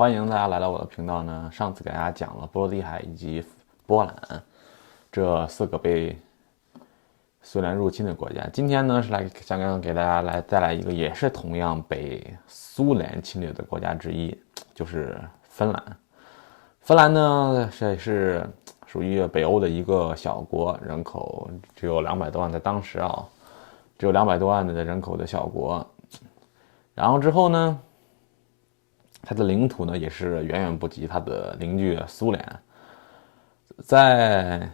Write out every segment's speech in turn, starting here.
欢迎大家来到我的频道呢。上次给大家讲了波罗的海以及波兰这4个被苏联入侵的国家。今天呢是想给大家带来一个也是同样被苏联侵略的国家之一，就是芬兰。芬兰呢是属于北欧的一个小国，人口只有200多万，在当时只有200多万的人口的小国。然后之后呢，它的领土呢也是远远不及它的邻居苏联。在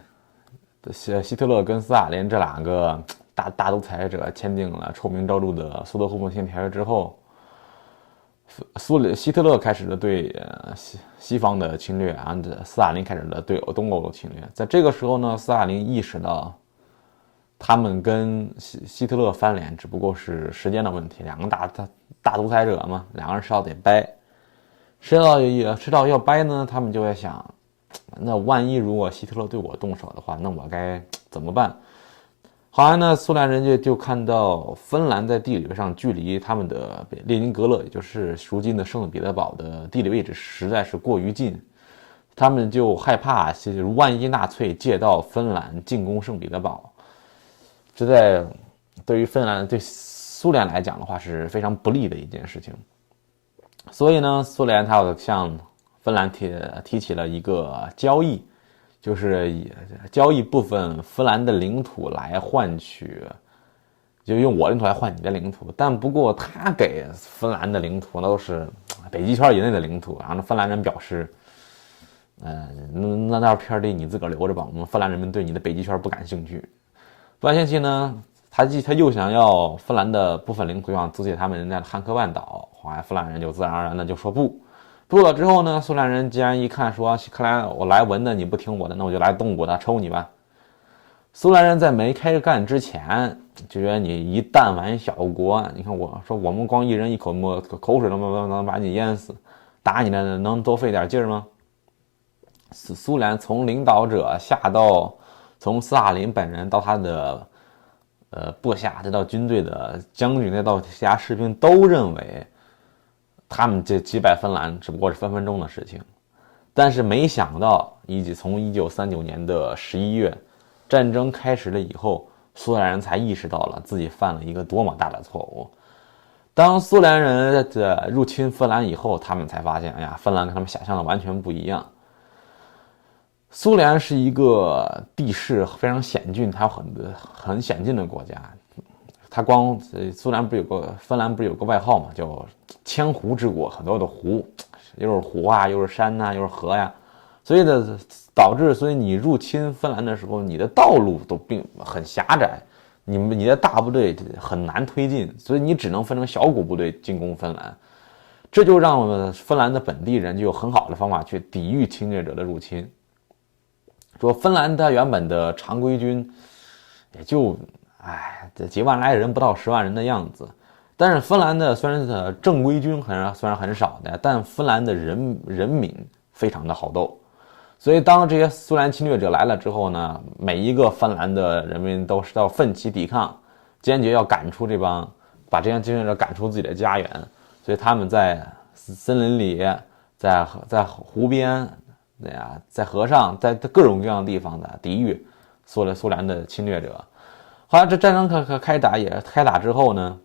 希特勒跟斯大林这2个大独裁者签订了臭名昭著的苏德互不签条约之后，希特勒开始了对西方的侵略，然后斯大林开始了对东欧的侵略。在这个时候呢，斯大林意识到他们跟希特勒翻脸只不过是时间的问题，2个大独裁者嘛，2个人迟早得掰。迟到要掰呢，他们就在想，那万一如果希特勒对我动手的话，那我该怎么办？后来呢，苏联人就看到芬兰在地理上距离他们的列宁格勒，也就是如今的圣彼得堡的地理位置实在是过于近，他们就害怕，万一纳粹借道芬兰进攻圣彼得堡，这对于对苏联来讲的话是非常不利的一件事情。所以呢，苏联它要向芬兰提起了一个交易，就是交易部分芬兰的领土来换取，就用我领土来换你的领土。但不过他给芬兰的领土那都是北极圈以内的领土，然后芬兰人表示，那片地你自个儿留着吧，我们芬兰人民对你的北极圈不感兴趣。不感兴趣呢，他又想要芬兰的部分领土，想租借他们人家的汉克万岛。后来芬兰人就自然而然的就说不了。之后呢，苏联人既然一看说，看来我来文的你不听我的，那我就来动武的抽你吧。苏联人在没开干之前就觉得你一弹丸小国，你看我们光一人一口口水都能把你淹死，打你呢能多费点劲儿吗？苏联从领导者下到从斯大林本人到他的部下，再到军队的将军，再到其他士兵，都认为他们这击败芬兰只不过是分分钟的事情。但是没想到，从1939年的11月战争开始了以后，苏联人才意识到了自己犯了一个多么大的错误。当苏联人入侵芬兰以后，他们才发现，哎呀，芬兰跟他们想象的完全不一样。苏联是一个地势非常险峻，它有很险峻的国家。它芬兰不是有个外号嘛，叫千湖之国，很多的湖，又是湖啊，又是山啊，又是河呀，所以你入侵芬兰的时候，你的道路都并很狭窄，你的大部队很难推进，所以你只能分成小股部队进攻芬兰。这就让芬兰的本地人就有很好的方法去抵御侵略者的入侵。说芬兰它原本的常规军也就这几万来人，不到10万人的样子。但是芬兰的虽然是正规军虽然很少的，但芬兰的人民非常的好斗。所以当这些苏联侵略者来了之后呢，每一个芬兰的人民都是要奋起抵抗，坚决要把这些侵略者赶出自己的家园。所以他们在森林里，在湖边，在河上，在各种各样的地方的抵御苏联的侵略者。后来这战争开打之后呢，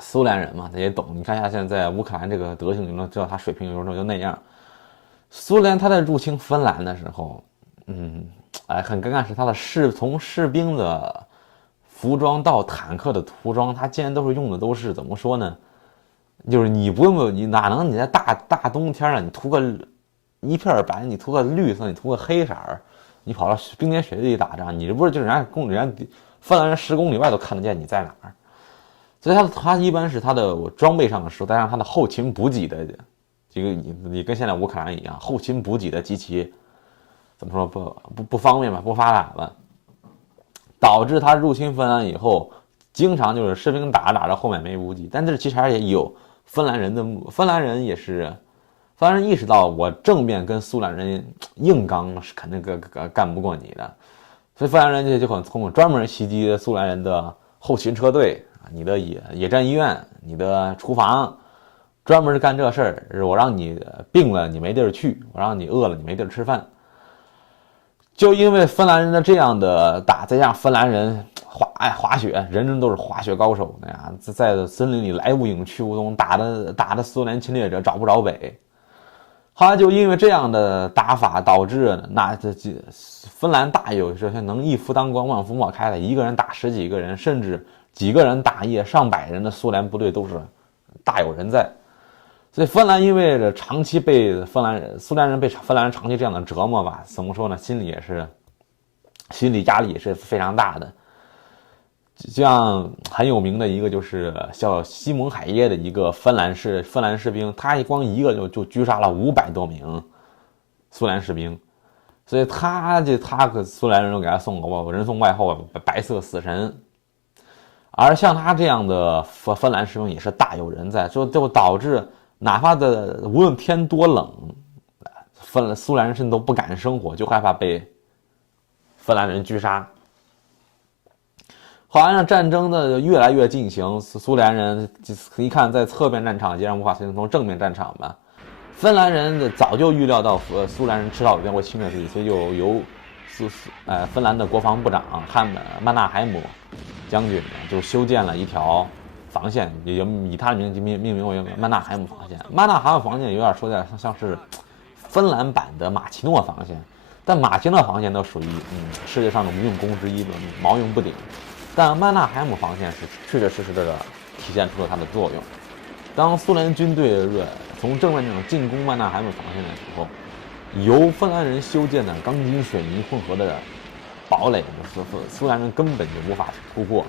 苏联人嘛，他也懂。你看一下现在乌克兰这个德行，你能知道他水平有时候就那样。苏联他在入侵芬兰的时候，很尴尬是他的从士兵的服装到坦克的涂装，他竟然用的都是怎么说呢？就是你哪能你在大冬天啊，你涂个一片白，你涂个绿色，你涂个黑色，你跑到冰天雪地里打仗，你这不是就是人家芬兰人10公里外都看得见你在哪儿？所以他一般是他的装备上的时候，再让他的后勤补给的这个你跟现在乌克兰一样，后勤补给的极其怎么说不方便吧，不发达吧，导致他入侵芬兰以后，经常就是士兵打着后面没补给。但是其实也有芬兰人意识到我正面跟苏联人硬刚是肯定干不过你的，所以芬兰人就很聪明，专门袭击苏联人的后勤车队，你的野战医院，你的厨房，专门干这事儿，我让你病了你没地儿去，我让你饿了你没地儿吃饭。就因为芬兰人的这样的打，再加上芬兰人滑雪，人人都是滑雪高手，在森林里来无影去无踪，打的苏联侵略者找不着北。后来就因为这样的打法，导致芬兰大有这些能一夫当关万夫莫开的，一个人打10几个人，甚至几个人打上百人的苏联部队都是大有人在。所以芬兰因为长期被苏联人被芬兰人长期这样的折磨吧，怎么说呢？心理压力也是非常大的。这样很有名的一个就是叫西蒙海耶的一个芬兰士兵，他光一个就狙杀了500多名苏联士兵，所以他给苏联人都给他送个人送外号白色死神。而像他这样的芬兰士兵也是大有人在，就导致哪怕无论天多冷，苏联人甚至都不敢生火，就害怕被芬兰人狙杀。后来呢，战争的越来越进行，苏联人一看在侧面战场既然无法从正面战场吧，芬兰人早就预料到苏联人迟早有一天会侵略自己，所以就由芬兰的国防部长曼纳海姆将军就修建了一条防线，也就以他的名字命名为曼纳海姆防线。曼纳海姆防线有点说起来像是芬兰版的马奇诺防线，但马奇诺防线都属于世界上的无用功之一，毛用不顶。但曼纳海姆防线是确确实实的体现出了它的作用。当苏联军队从正面进攻曼纳海姆防线的时候，由芬兰人修建的钢筋水泥混合的堡垒，苏联人根本就无法突破。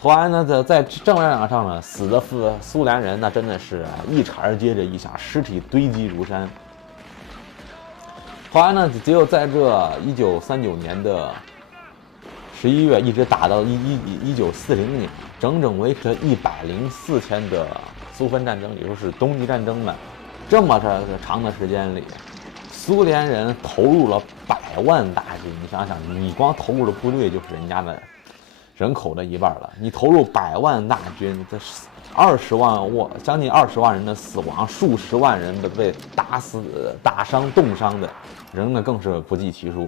后来呢，在正面战场上呢，死的苏联人那真的是一茬接着一茬，尸体堆积如山。后来呢，只有在这1939年的11月，一直打到1940年，整整维持了104天的苏芬战争，也就是冬季战争了。这么长的时间里，苏联人投入了100万大军。你想想，你光投入的部队就是人家的人口的1半了。你投入100万大军，这将近20万人的死亡，数十万人的被打死、打伤、冻伤的人呢，更是不计其数。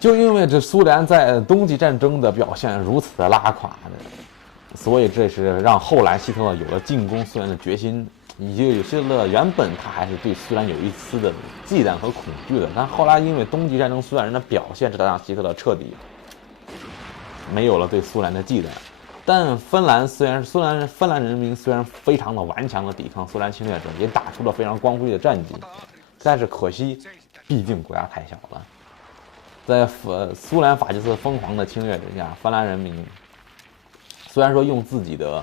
就因为这苏联在冬季战争的表现如此的拉垮的，所以这是让后来希特勒有了进攻苏联的决心。希特勒原本他还是对苏联有一丝的忌惮和恐惧的，但后来因为冬季战争苏联人的表现，这让希特勒彻底没有了对苏联的忌惮。但芬兰人民虽然非常的顽强的抵抗苏联侵略者，也打出了非常光辉的战绩，但是可惜，毕竟国家太小了。在苏联法西斯疯狂的侵略之下，芬兰人民虽然说用自己的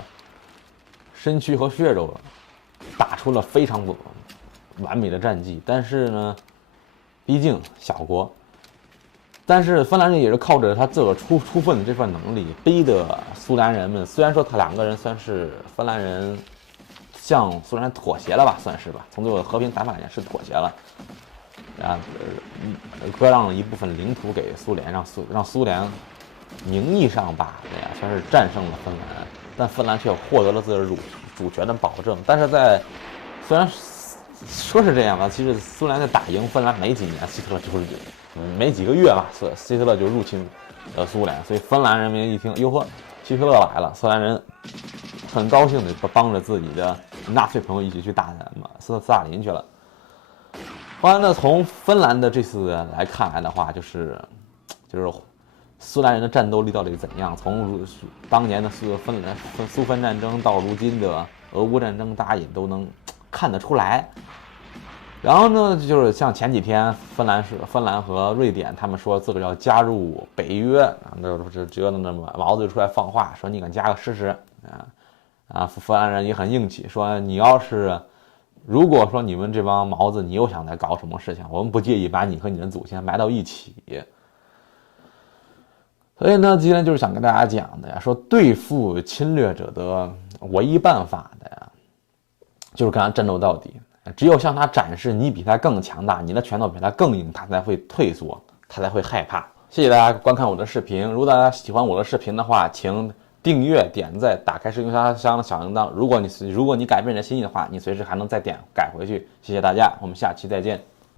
身躯和血肉打出了非常完美的战绩，但是呢，毕竟小国。但是芬兰人也是靠着他自个出分的这份能力，逼得苏联人们，虽然说他2个人算是芬兰人向苏联妥协了吧，算是吧，从最后和平谈判也是妥协了。割让了一部分领土给苏联，让苏联名义上吧，算是战胜了芬兰，但芬兰却获得了自己的主权的保证。但是虽然说是这样吧，其实苏联在打赢芬兰没几年，希特勒就是没几个月吧，希特勒就入侵苏联，所以芬兰人民一听，哟呵，希特勒来了，苏联人很高兴的帮着自己的纳粹朋友一起去打斯大林去了。后来呢，从芬兰的这次来看来的话，就是苏联人的战斗力到底怎样？从当年的苏芬战争到如今的俄乌战争，大家也都能看得出来。然后呢，就是像前几天芬兰和瑞典，他们说自个儿要加入北约，那毛子就出来放话说你敢加个试试芬兰人也很硬气，说如果说你们这帮毛子你又想再搞什么事情，我们不介意把你和你的祖先埋到一起。所以呢，今天就是想跟大家讲的呀，说对付侵略者的唯一办法的呀，就是跟他战斗到底。只有向他展示你比他更强大，你的拳头比他更硬，他才会退缩，他才会害怕。谢谢大家观看我的视频，如果大家喜欢我的视频的话，请订阅、点赞、打开视频下方的小铃铛。如果你改变你的心意的话，你随时还能再改回去。谢谢大家，我们下期再见。